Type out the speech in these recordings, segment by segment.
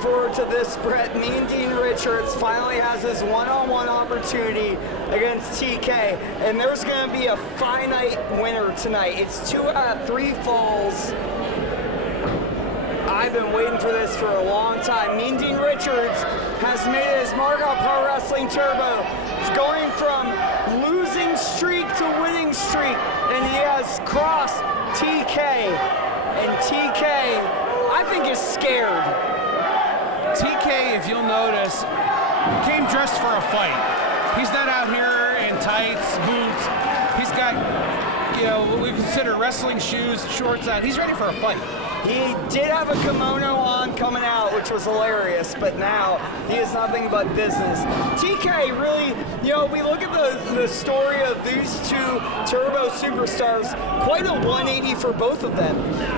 Forward to this, Brett. Mean Dean Richards finally has his one-on-one opportunity against TK, and there's going to be a finite winner tonight. It's 2 out of 3 falls. I've been waiting for this for a long time. Mean Dean Richards has made his mark on Pro Wrestling Turbo. He's going from losing streak to winning streak, and he has crossed TK, and TK, I think, is scared. TK, if you'll notice, came dressed for a fight. He's not out here in tights, boots. He's got, what we consider wrestling shoes, shorts on. He's ready for a fight. He did have a kimono on coming out, which was hilarious, but now he is nothing but business. TK really, we look at the story of these two Turbo superstars, quite a 180 for both of them.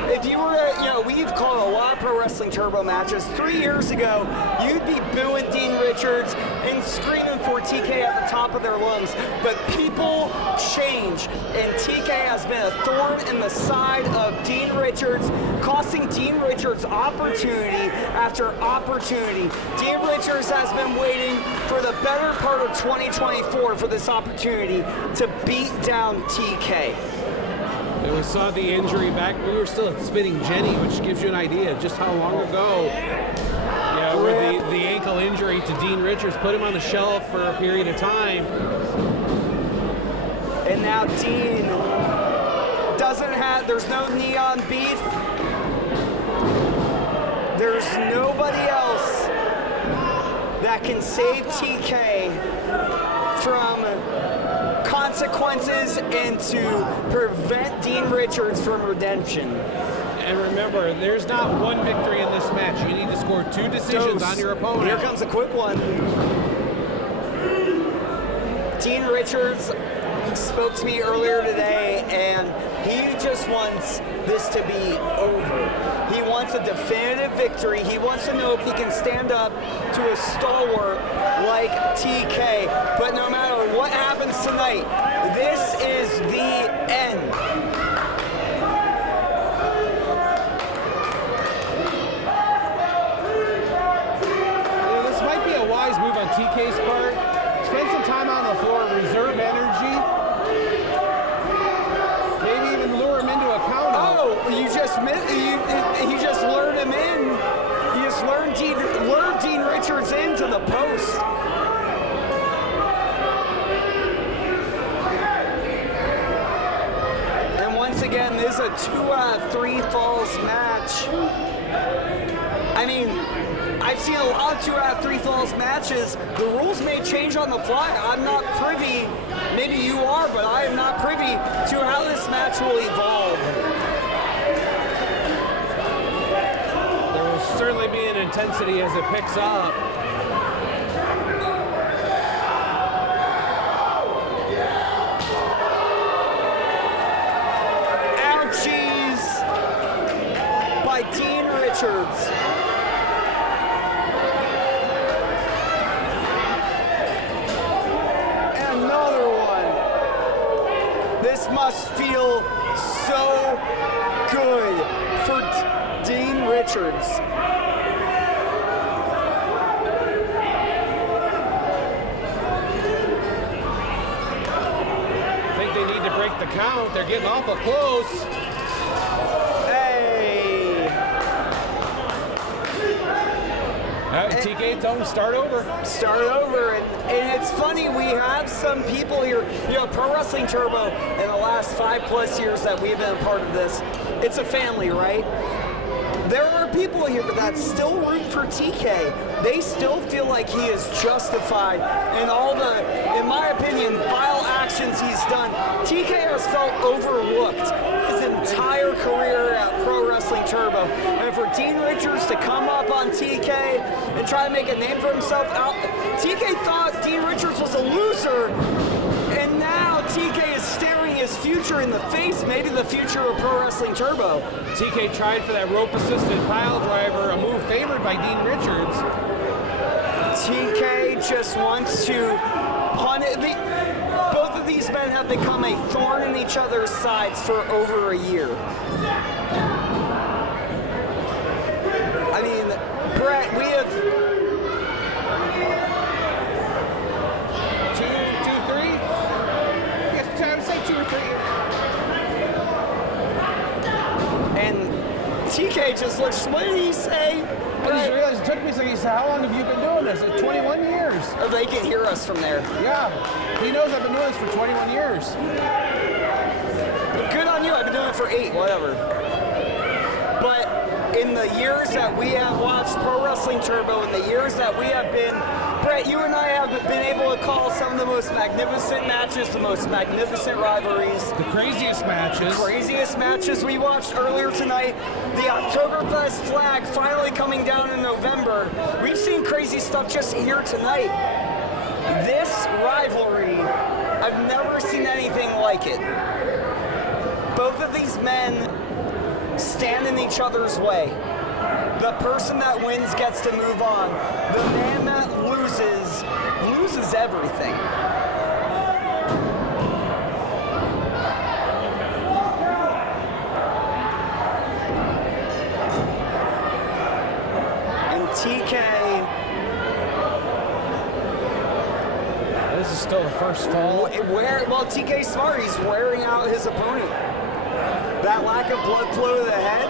If you were to, we've called a lot of Pro Wrestling Turbo matches. 3 years ago, you'd be booing Dean Richards and screaming for TK at the top of their lungs, but people change, and TK has been a thorn in the side of Dean Richards, costing Dean Richards opportunity after opportunity. Dean Richards has been waiting for the better part of 2024 for this opportunity to beat down TK. And we saw the injury back. We were still at Spitting Jenny, which gives you an idea of just how long ago. Yeah, where the ankle injury to Dean Richards put him on the shelf for a period of time. And now Dean doesn't have, there's no neon beef. There's nobody else that can save TK from consequences and to prevent Dean Richards from redemption. And remember, there's not one victory in this match. You need to score 2 decisions on your opponent. Here comes a quick one. Dean Richards spoke to me earlier today, and he just wants this to be over. He wants a definitive victory. He wants to know if he can stand up to a stalwart like TK. But no matter what happens tonight, this is the end. This might be a wise move on TK's part. Spend some time on the floor, reserve energy. Maybe even lure him into a count. Oh, you just lured him in. You just lured Dean Richards into the post. And once again, this is a 2 out of 3 falls match. I mean, I've seen a lot of 2 out of 3 falls matches. The rules may change on the fly. I'm not privy, maybe you are, but I am not privy to how this match will evolve. There will certainly be an intensity as it picks up. Richards. And another one. This must feel so good for Dean Richards. I think they need to break the count. They're getting awful close. Hey. TK told him start over. Start over. And it's funny, we have some people here, you know, Pro Wrestling Turbo, in the last 5+ years that we've been a part of this, it's a family, right? There are people here that still root for TK. They still feel like he is justified in all the, in my opinion, vile actions he's done. TK has felt overlooked his entire career at Pro Wrestling Turbo. And for Dean Richards to come up on TK and try to make a name for himself, TK thought Dean Richards was a loser, and now TK is staring his future in the face, maybe the future of Pro Wrestling Turbo. TK tried for that rope-assisted pile driver, a move favored by Dean Richards. TK just wants to punt it. Both of these men have become a thorn in each other's sides for over a year. I mean, Brett, we have... 2, 3? Yes, I would say 2 or 3. And TK just looks, what did he say? I just realized it took me a second. He said, how long have you been doing this? 21 years. Oh, they can hear us from there. Yeah. He knows I've been doing this for 21 years. Good on you. I've been doing it for 8, whatever. But in the years that we have watched Pro Wrestling Turbo, in the years that we have been, Brett, you and I have been able to call some of the most magnificent matches, the most magnificent rivalries. The craziest matches. Craziest matches we watched earlier tonight. The Oktoberfest flag finally coming down in November. We've seen crazy stuff just here tonight. This rivalry, I've never seen anything like it. Both of these men stand in each other's way. The person that wins gets to move on. The man that loses everything. And TK... This is still the first fall. Well, TK smart. He's wearing out his opponent. That lack of blood flow to the head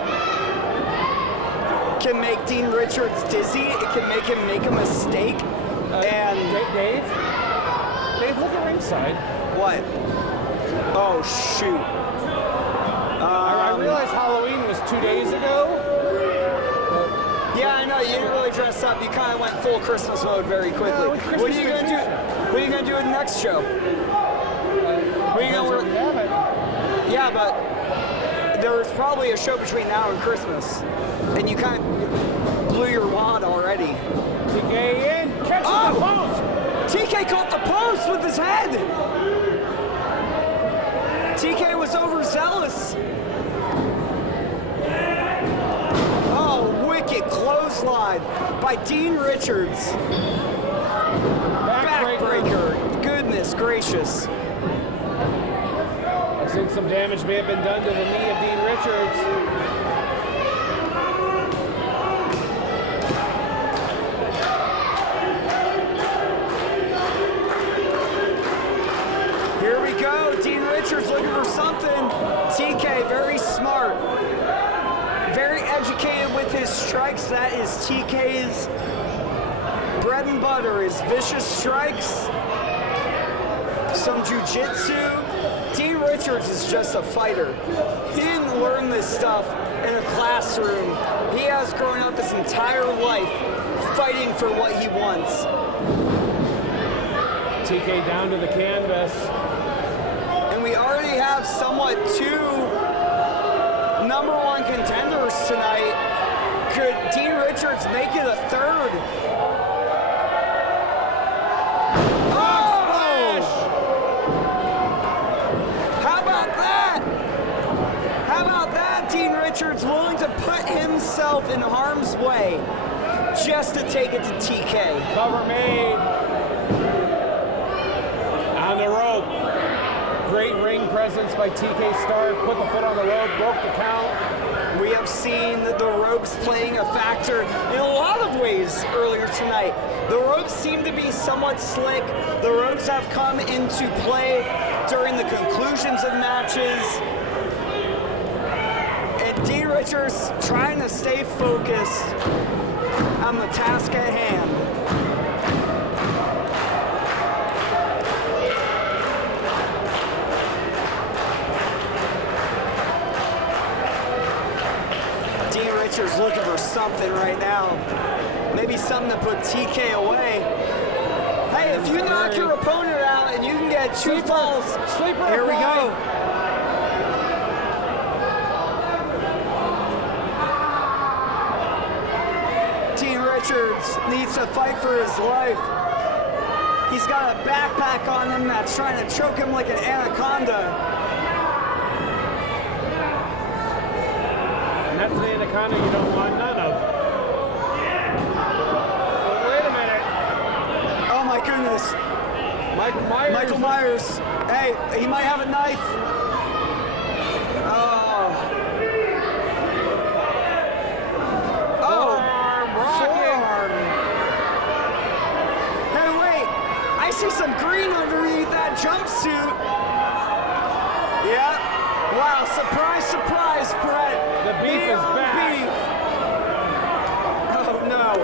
can make Dean Richards dizzy. It can make him make a mistake. And Dave, look at ringside. What? Oh shoot! I realized Halloween was 2 days ago. Yeah, I know. You didn't really dress up. You kind of went full Christmas mode very quickly. Yeah, what are you gonna do? What are you gonna do in the next show? What are you gonna wear? Yeah, but there was probably a show between now and Christmas, and you kind of blew your wad already. TK in, catches the post. TK caught the post with his head. TK was overzealous. Oh, wicked clothesline by Dean Richards. Backbreaker. Goodness gracious. I think some damage may have been done to the knee of Dean Richards. Here we go. Dean Richards looking for something. TK, very smart. Very educated with his strikes. That is TK's bread and butter, is vicious strikes. Some jiu-jitsu. Dean Richards is just a fighter. He didn't learn this stuff in a classroom. He has grown up his entire life fighting for what he wants. TK down to the canvas. And we already have somewhat 2 #1 contenders tonight. Could Dean Richards make it a 3rd? How about that? Dean Richards willing to put himself in harm's way just to take it to TK. Cover made. On the rope. Great ring presence by TK Stark. Put the foot on the rope, broke the count. We have seen the ropes playing a factor in a lot of ways earlier tonight. The ropes seem to be somewhat slick. The ropes have come into play during the conclusions of matches. And Dean Richards trying to stay focused on the task at hand. Richards looking for something right now. Maybe something to put TK away. Hey, if you knock your opponent out and you can get two falls, here we go. Dean Richards needs to fight for his life. He's got a backpack on him that's trying to choke him like an anaconda. That's the anaconda you don't want none of. Wait a minute. Oh my goodness. Michael Myers. Hey, he might have a knife. Forearm. Hey, wait. I see some green underneath that jumpsuit. Yeah. Wow, surprise, surprise, Brett. The beef is back. Beef. Oh, no.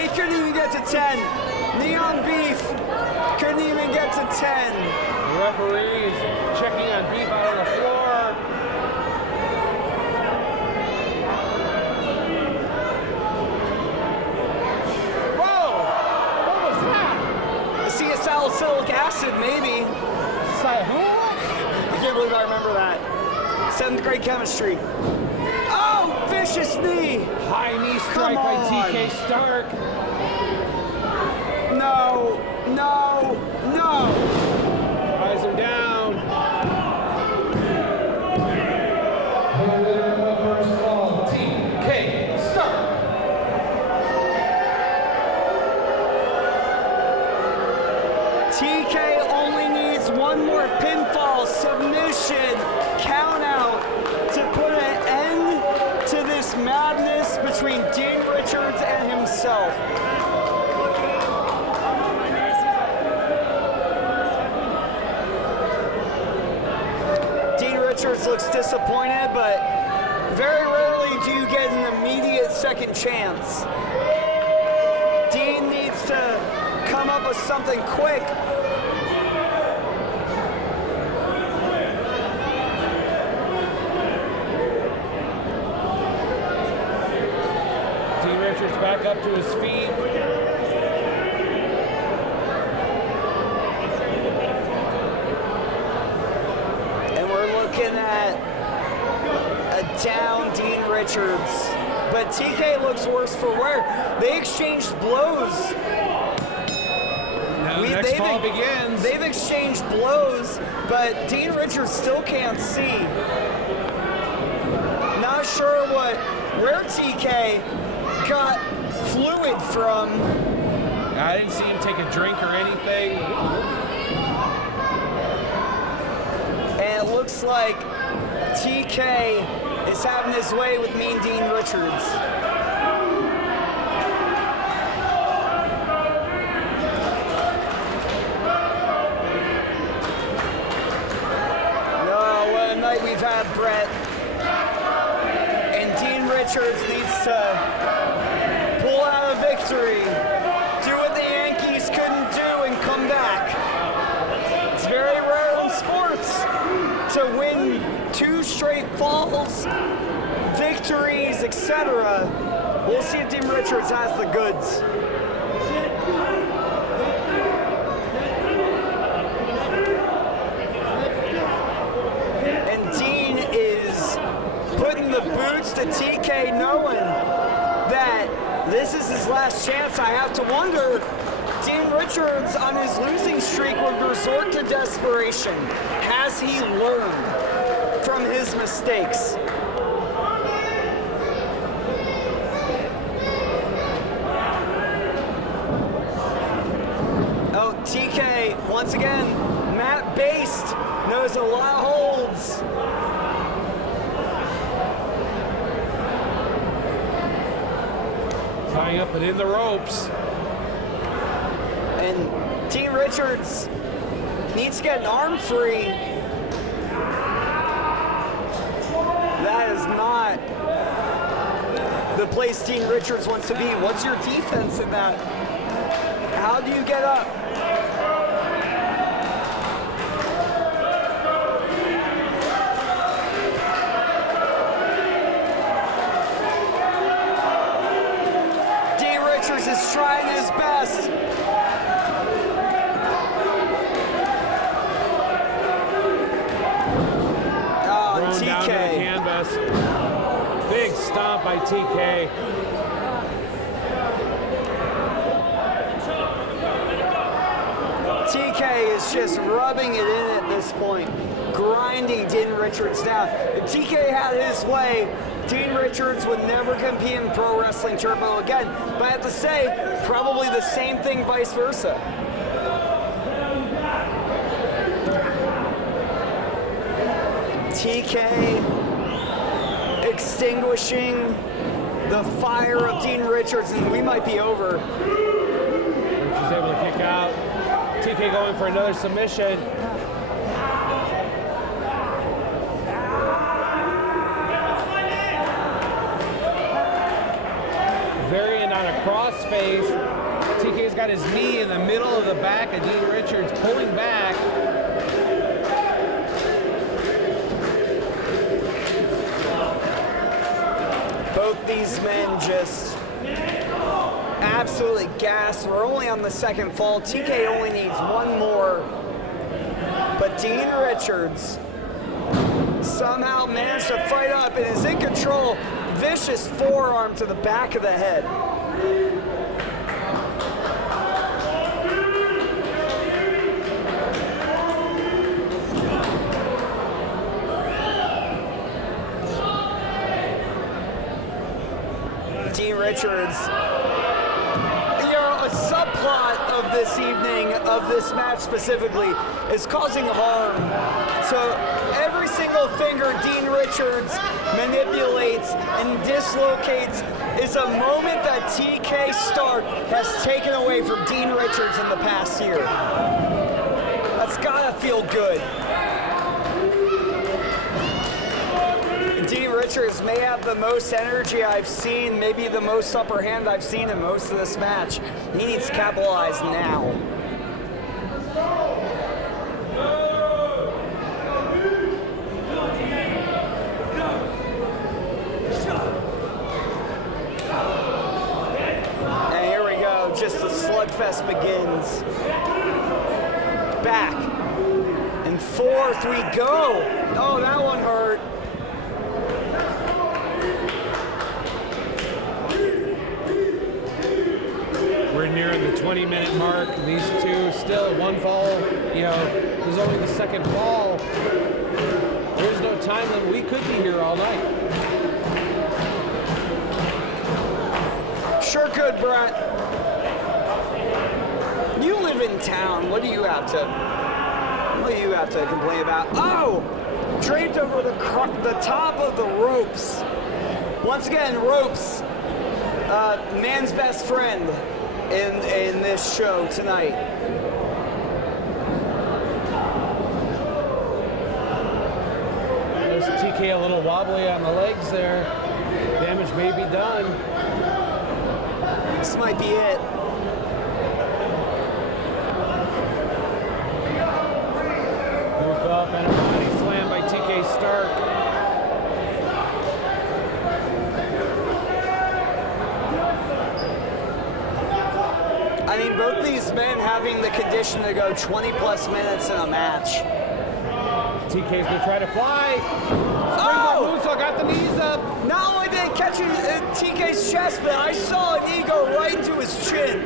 He couldn't even get to 10. Neon Beef couldn't even get to 10. The referee is checking on Beef out on the floor. Salicylic acid, maybe. Who? I can't believe I remember that. 7th grade chemistry. Oh, vicious knee. High knee strike by TK Stark. No. Rise him down. First fall, TK Stark. TK only needs one more pinfall, submission, count out to put an end to this madness between Dean Richards and himself. Dean Richards looks disappointed, but very rarely do you get an immediate second chance. Dean needs to come up with something quick. Dean Richards back up to his feet. And we're looking at a down Dean Richards. But TK looks worse for wear. They exchanged blows. Next fall begins. They've exchanged blows, but Dean Richards still can't see. Not sure where TK got fluid from. I didn't see him take a drink or anything. And it looks like TK is having his way with Mean Dean Richards. We've had Brett, and Dean Richards needs to pull out a victory, do what the Yankees couldn't do and come back. It's very rare in sports to win 2 straight falls, victories, etc. We'll see if Dean Richards has the goods. The boots to TK, knowing that this is his last chance. I have to wonder Dean Richards on his losing streak would resort to desperation. Has he learned from his mistakes? Oh, TK, once again, Matt Based knows a lot of holds. Tying up and in the ropes. And Dean Richards needs to get an arm free. That is not the place Dean Richards wants to be. What's your defense in that? How do you get up? Dean Richards is trying his best. Oh, Thrown down to the TK. canvas. Big stomp by TK. TK is just rubbing it in at this point, grinding Dean Richards down. If TK had his way, Dean Richards would never compete in pro wrestling turbo again. But I have to say, probably the same thing vice versa. TK extinguishing the fire of Dean Richards, and we might be over. Richards able to kick out. TK going for another submission. Variant on a crossface. TK's got his knee in the middle of the back of Dean Richards, pulling back. Both these men just absolutely gassed. We're only on the second fall. TK only needs one more. But Dean Richards somehow managed to fight up and is in control. Vicious forearm to the back of the head. Dean Richards, a subplot of this evening, of this match specifically, is causing harm. So every single finger Dean Richards manipulates and dislocates is a moment that TK Stark has taken away from Dean Richards in the past year. That's gotta feel good. Dean Richards may have the most energy I've seen, maybe the most upper hand I've seen in most of this match. He needs to capitalize now. And here we go, just the slugfest begins. Back and forth we go. Oh, that one hurt. We're nearing the 20-minute mark. These two still one fall. This is only the second fall. There's no time limit. We could be here all night. Sure could, Brett. You live in town. What do you have to complain about? Oh! Draped over the top of the ropes. Once again, ropes. Man's best friend in this show tonight. There's TK a little wobbly on the legs there. Damage may be done. This might be it. Move up and a body slam by TK Stark. I mean, both these men having the condition to go 20 plus minutes in a match. TK's gonna try to fly. Oh! Springboard moonsault, got the knees up. Not only did it catch TK's chest, but I saw a knee go right into his chin.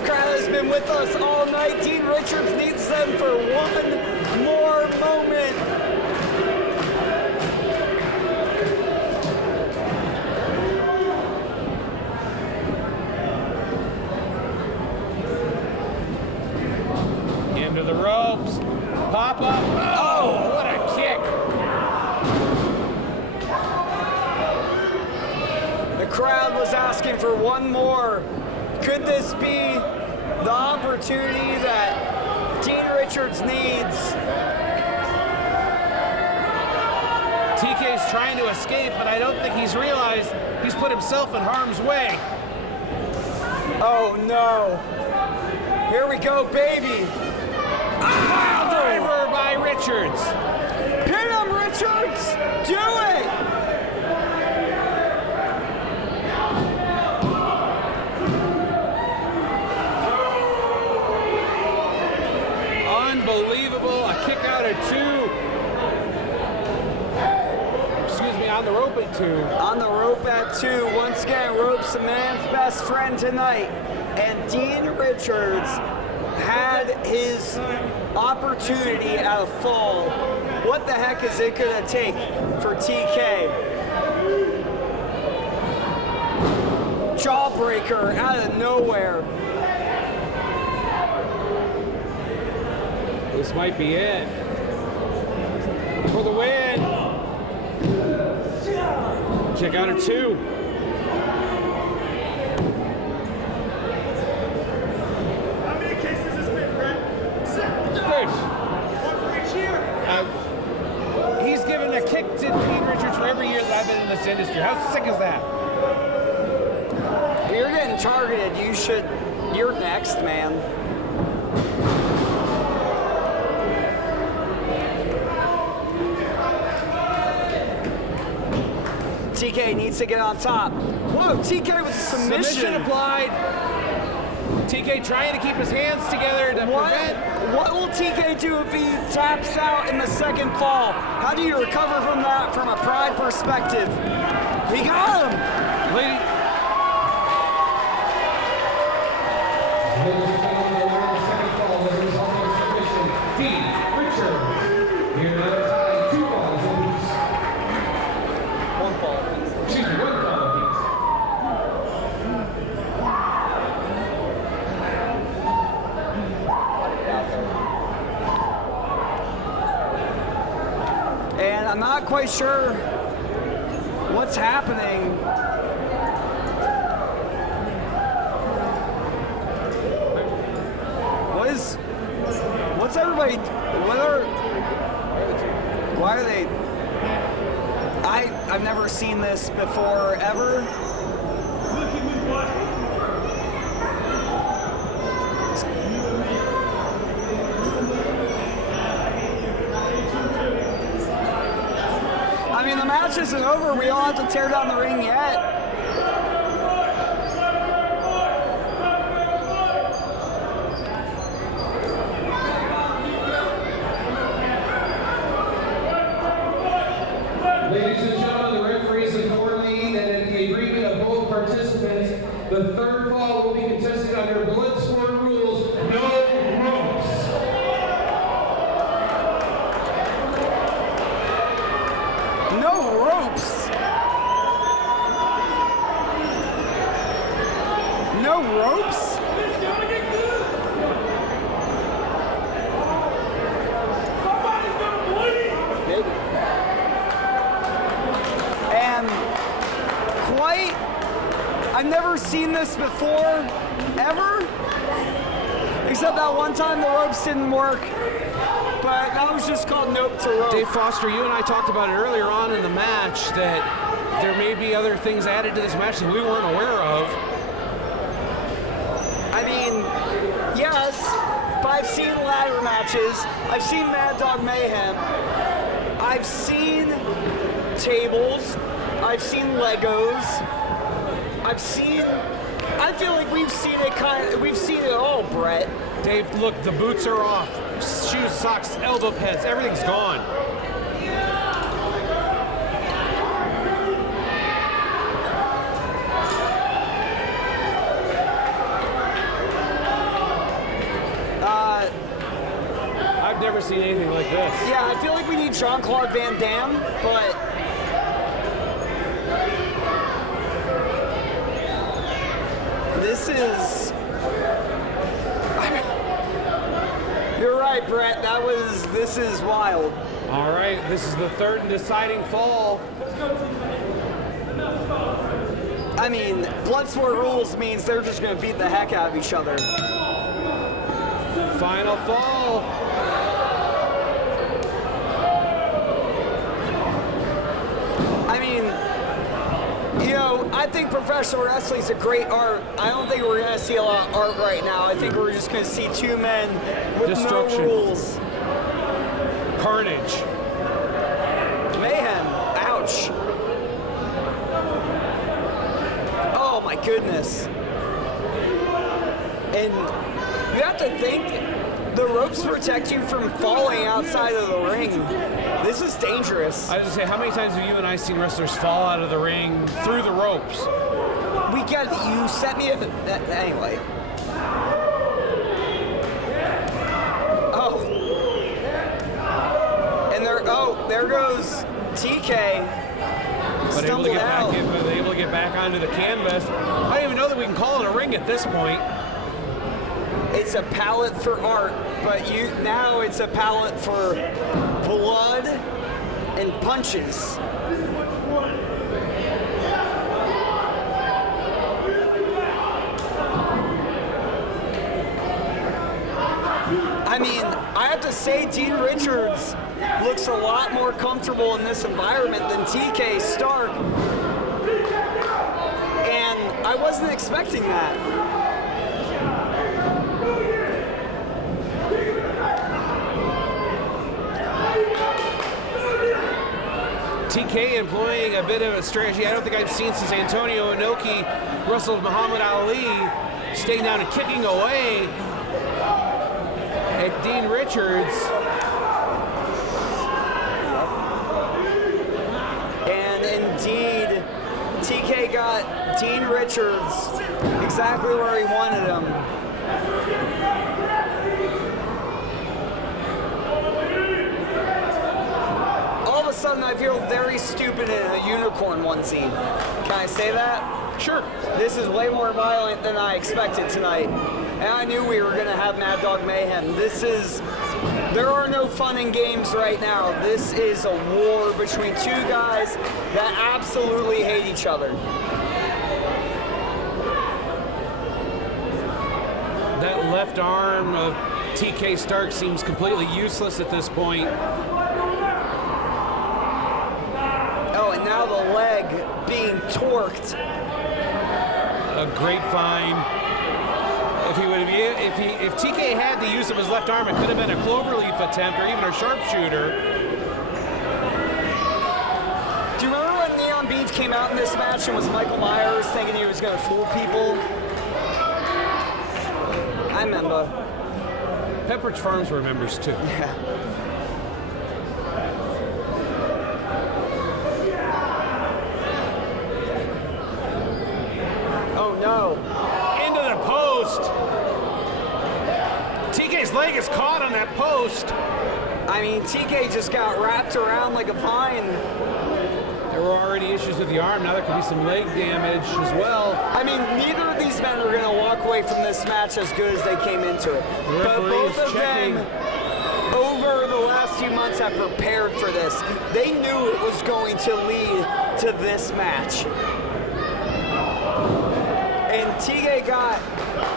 This crowd has been with us all night. Dean Richards needs them for one more moment. Into the ropes. Pop up. Oh, what a kick. The crowd was asking for one more. Could this be the opportunity that Dean Richards needs? TK's trying to escape, but I don't think he's realized he's put himself in harm's way. Oh no. Here we go, baby. Pile driver by Richards. Pin him, Richards! Do it! Unbelievable. A kick out at 2. Excuse me, on the rope at 2. On the rope at 2. Once again, rope's the man's best friend tonight. And Dean Richards had his opportunity at a fall. What the heck is it gonna take for TK? Jawbreaker out of nowhere. This might be it. For the win. Kick out at 2. He's given a kick to Dean Richards for every year that I've been in this industry. How sick is that? You're getting targeted. You're next, man. TK needs to get on top. Whoa, TK with a submission. Submission applied. TK trying to keep his hands together to prevent. What will TK do if he taps out in the second fall? How do you recover from that from a pride perspective? He got him. Lady. Second fall was a result of submission. Dean Richards. Here now tied 2 falls apiece. 1 fall. Excuse me, 1 fall apiece. And I'm not quite sure what's happening. What's everybody, why are they, I've never seen this before, ever. I mean, the match isn't over. We don't have to tear down the ring yet. Ladies and gentlemen, the referees inform me that in the agreement of both participants, the third fall will be contested under Bloodsport rules, no ropes. No ropes. No ropes? And quite, I've never seen this before, ever. Except that one time the ropes didn't work. But that was just called nope to rope. Dave Foster, you and I talked about it earlier on in the match that there may be other things added to this match that we weren't aware of. I mean, yes, but I've seen ladder matches. I've seen Mad Dog Mayhem. I've seen tables. I've seen Legos. I feel like we've seen it all, Brett. Dave, look, the boots are off. Shoes, socks, elbow pads, everything's gone. Jean-Claude Van Damme, but this is... You're right, Brett. This is wild. All right, this is the third and deciding fall. I mean, Bloodsport rules means they're just going to beat the heck out of each other. Final fall. I mean, you know, I think professional wrestling is a great art. I don't think we're going to see a lot of art right now. I think we're just going to see two men with Destruction. no rules. Carnage. Mayhem. Ouch. Oh my goodness. And you have to think, the ropes protect you from falling outside of the ring. This is dangerous. I was gonna say, how many times have you and I seen wrestlers fall out of the ring through the ropes? We got you set me up. Anyway. Oh. And there goes TK. But able to Stumbled out. get back onto the canvas. I don't even know that we can call it a ring at this point. It's a palette for art, but now it's a palette for blood and punches. I mean, I have to say, Dean Richards looks a lot more comfortable in this environment than TK Stark, and I wasn't expecting that. TK employing a bit of a strategy I don't think I've seen since Antonio Inoki wrestled Muhammad Ali, staying down and kicking away at Dean Richards. And indeed, TK got Dean Richards exactly where he wanted him. All of a sudden, I feel very stupid in a unicorn onesie. Can I say that? Sure. This is way more violent than I expected tonight. And I knew we were going to have Mad Dog Mayhem. There are no fun and games right now. This is a war between two guys that absolutely hate each other. That left arm of TK Stark seems completely useless at this point. Oh, and now the leg being torqued. A grapevine. If TK had the use of his left arm, it could have been a cloverleaf attempt or even a sharpshooter. Do you remember when Neon Beach came out in this match and was Michael Myers thinking he was going to fool people? I remember. Pepperidge Farms remembers too. Yeah. Oh no. Into the post. TK's leg is caught on that post. I mean, TK just got wrapped around like a pine. There were already issues with the arm. Now there could be some leg damage as well. I mean, neither of these men are going to walk away from this match as good as they came into it. The But referee both is of checking. them, over the last few months, have prepared for this. They knew it was going to lead to this match. And TK got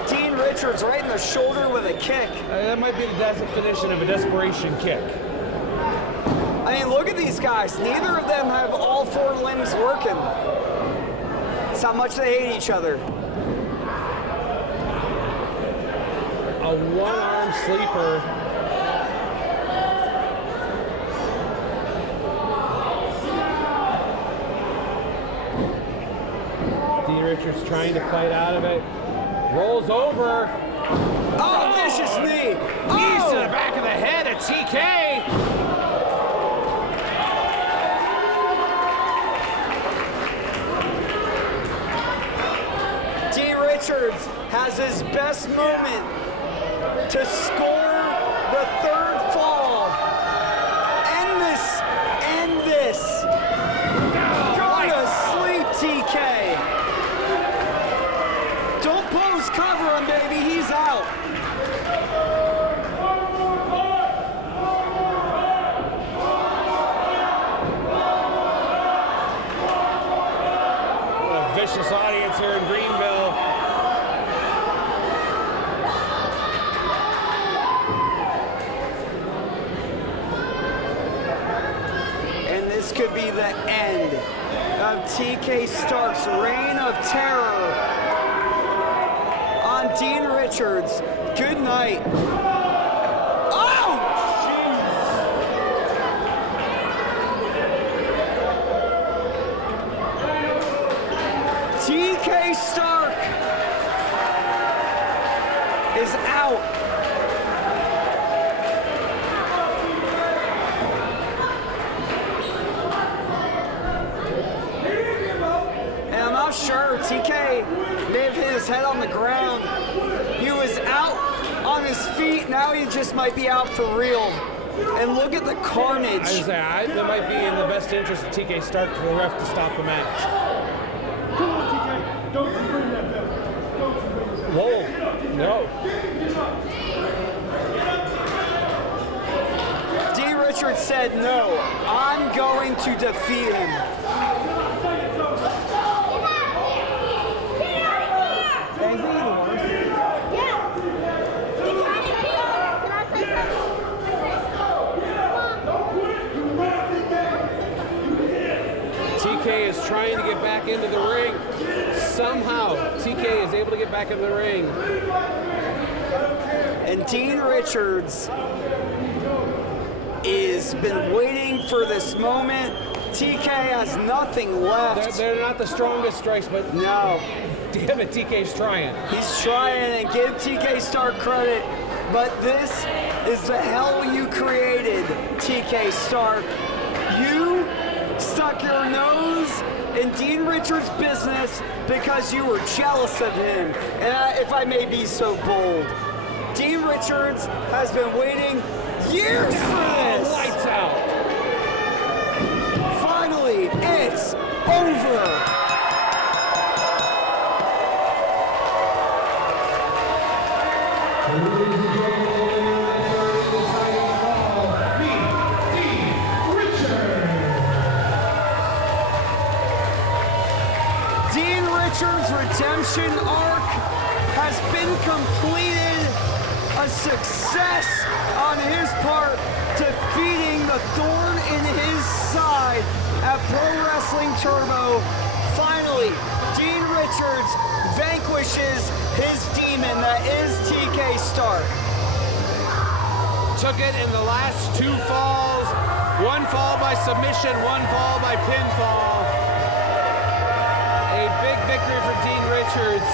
Dean Richards right in the shoulder with a kick. That might be the definition of a desperation kick. I mean, look at these guys. Neither of them have all four limbs working. That's how much they hate each other. A one-arm sleeper. Dean Richards trying to fight out of it. Rolls over. Oh, vicious knee. Knees to the back of the head at TK. Dean Richards has his best moment to score the third fall. End this ferocious audience here in Greenville. And this could be the end of TK Stark's reign of terror on Dean Richards. Good night. Oh, jeez. TK Stark is out. And I'm not sure, TK may have hit his head on the ground. He was out on his feet, now he just might be out for real. And look at the carnage. I was saying, that might be in the best interest of TK Stark for the ref to stop the match. Come on, TK. Don't you bring that bell. Don't you bring that bell. Whoa, no. D. Richards said, no, I'm going to defeat him. TK is trying to get back into the ring. Somehow, TK is able to get back into the ring. And Dean Richards has been waiting for this moment. TK has nothing left. They're not the strongest strikes, but No, damn it, TK's trying. he's trying to give TK Stark credit, but this is the hell you created, TK Stark. You stuck your nose in Dean Richards' business because you were jealous of him. And if I may be so bold, Dean Richards has been waiting years for this. Lights out. Finally, it's over. Dean Richards' redemption arc has been completed. A success on his part, defeating the thorn in his side at Pro Wrestling Turbo. Finally, Dean Richards vanquishes his demon that is TK Stark. Took it in the last two falls. One fall by submission, one fall by pinfall. A big victory for Dean Richards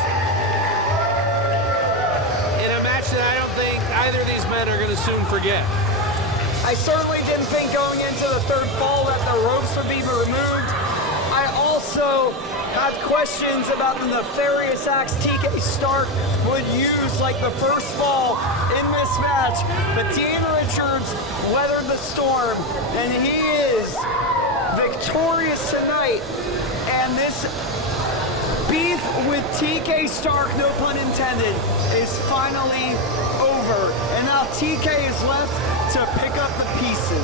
in a match that I don't think either of these men are going to soon forget. I certainly didn't think going into the third fall that the ropes would be removed. I also had questions about the nefarious acts TK Stark would use, like the first fall in this match. But Dean Richards weathered the storm, and he is victorious tonight. And this beef with TK Stark, no pun intended, is finally over. And now TK is left to pick up the pieces.